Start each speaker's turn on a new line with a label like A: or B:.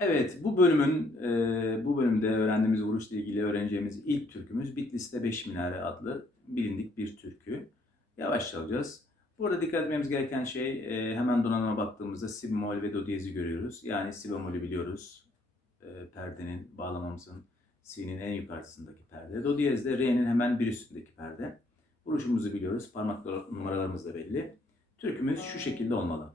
A: Evet, bu bölümün e, bu bölümde öğrendiğimiz vuruşla ilgili öğreneceğimiz ilk türkümüz Bitlis'te Beş Minare adlı bilindik bir türkü. Yavaş çalacağız. Burada dikkat etmemiz gereken şey e, hemen donanıma baktığımızda si bemol ve do diyezi görüyoruz. Yani si bemolü biliyoruz. E, perdenin, bağlamamızın si'nin en yukarısındaki perde. Do diyez de re'nin hemen bir üstündeki perde. Vuruşumuzu biliyoruz. Parmak numaralarımız da belli. Türkümüz şu şekilde olmalı.